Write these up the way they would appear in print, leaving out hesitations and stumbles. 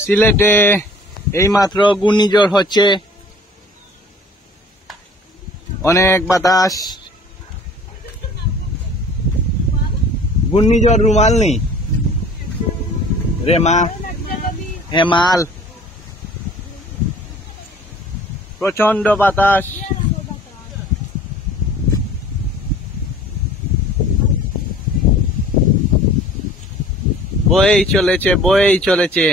সিলেটে এইমাত্র ঘূর্ণিঝড় হচ্ছে, অনেক বাতাস। ঘূর্ণিঝড় রুমাল নেই রেমা হেমাল, প্রচন্ড বাতাস। বয়েই চলেছে।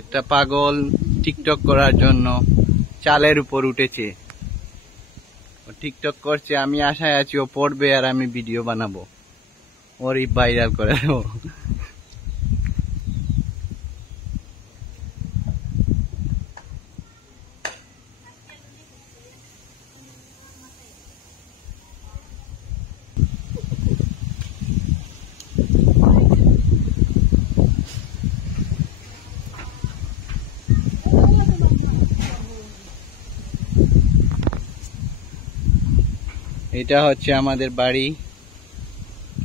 একটা পাগল টিকটক করার জন্য চালের উপর উঠেছে, টিকটক করছে। আমি আশায় আছি ও পড়বে আর আমি ভিডিও বানাবো, ওরই ভাইরাল করে দেবো। এটা হচ্ছে আমাদের বাড়ি।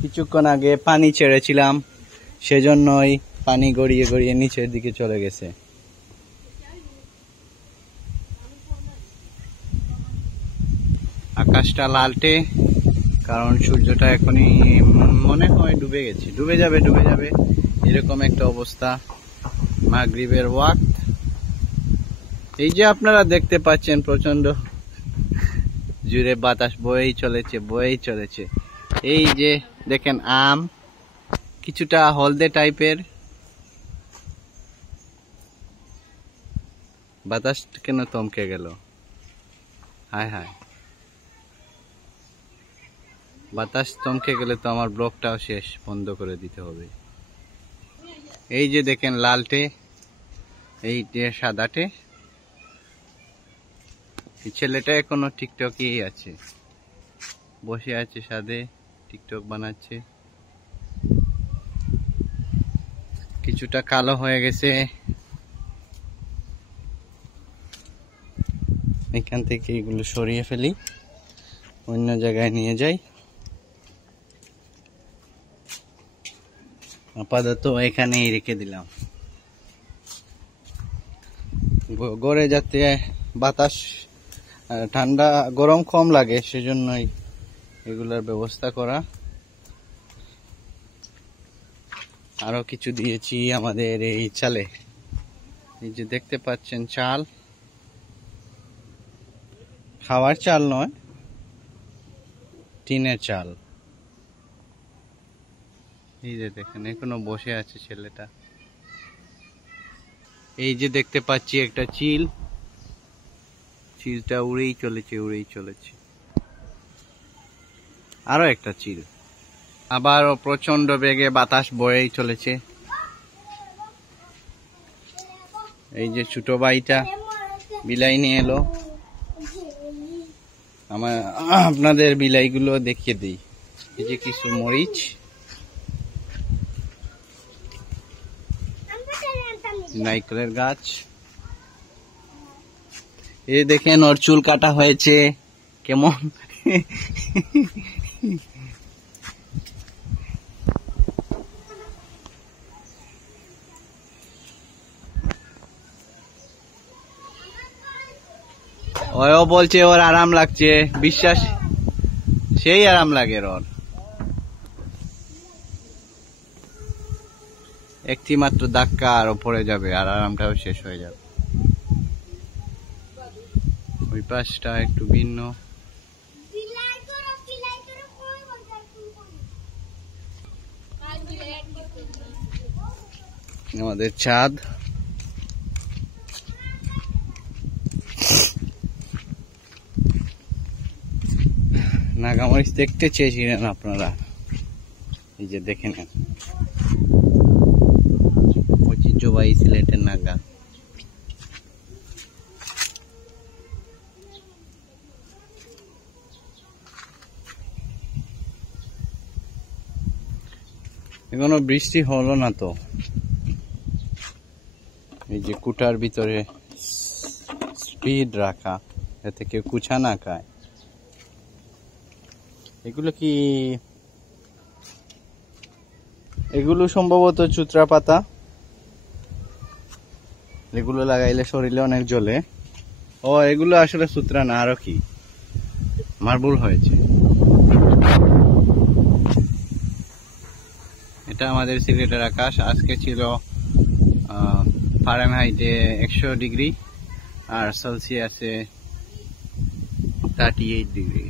কিছুক্ষণ আগে পানি ছেড়েছিলাম, সেজন্যই পানি গড়িয়ে গড়িয়ে নিচের দিকে চলে গেছে। আকাশটা লালটে, কারণ সূর্যটা এখনই মনে হয় ডুবে যাবে এরকম একটা অবস্থা। মাগরিবের ওয়াক্ত। এই যে আপনারা দেখতে পাচ্ছেন প্রচন্ড জুড়ে বাতাস বয়েই চলেছে। এই যে দেখেন আম কিছুটা হলদে টাইপের। বাতাস কেন থমকে গেল? হায় হায়, বাতাস থমকে গেলে তো আমার ব্লগটাও শেষ, বন্ধ করে দিতে হবে। এই যে দেখেন লালটে, এই যে সাদাটে। এই ছেলেটা এখনো টিকটকেই আছে, বসে আছে ছাদে, টিকটক বানাচ্ছে। কিছুটা কালো হয়ে গেছে, এখান থেকে এগুলো সরিয়ে ফেলি, অন্য জায়গায় নিয়ে যাই। আপাতত এখানেই রেখে দিলাম, গড়ে যাতে বাতাস ঠান্ডা গরম কম লাগে, সেজন্যই এগুলোর ব্যবস্থা করা। আরো কিছু দিয়েছি আমাদের এই চালে। এই যে দেখতে পাচ্ছেন চাল, খাওয়ার চাল নয়, টিনের চাল। এই যে দেখেন এখনো বসে আছে ছেলেটা। এই যে দেখতে পাচ্ছি একটা চিলটা উড়েই চলেছে। আরো একটা চিল, আবারও প্রচন্ড বেগে বাতাস বয়েই চলেছে। এই যে ছোট ভাইটা বিলাই নিয়ে এলো, আপনাদের বিলাইগুলো দেখিয়ে দিই। এই যে কিছু মরিচ, নারকেলের গাছ। এই দেখেন ওর চুল কাটা হয়েছে কেমন। ও বলছে ওর আরাম লাগছে, বিশ্বাস সেই আরাম লাগে ওর। একটি মাত্র ধাক্কা আর পড়ে যাবে, আর আরামটাও শেষ হয়ে যাবে। ওই পাশটা একটু ভিন্ন। আমাদের ছাদ। নাগামরিচ দেখতে চেয়েছিলেন আপনারা, এই যে দেখে নেন, ঐতিহ্যবাহী সিলেটের নাগা। এখনো বৃষ্টি হলো না তো। এই যে কুটার ভিতরে স্পিড রাখা, যাতে কেউ কুছা না খায়। এগুলো কি এগুলো সম্ভবত চুত্রা পাতা, এগুলো লাগাইলে শরীরে অনেক জ্বলে। ও এগুলো আসলে সূত্রা না, আরো কি, আমার ভুল হয়েছে। এটা আমাদের সিলেটের আকাশ। আজকে ছিল ফারেনহাইটে 100 ডিগ্রি আর সেলসিয়াসে 38 ডিগ্রি।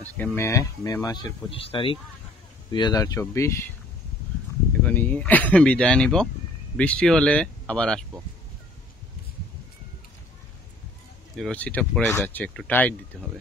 আজকে মে মাসের 25 তারিখ 2024। এখনই বিদায় নিব, বৃষ্টি হলে আবার আসবো। রশিটা পড়ে যাচ্ছে, একটু টাইট দিতে হবে।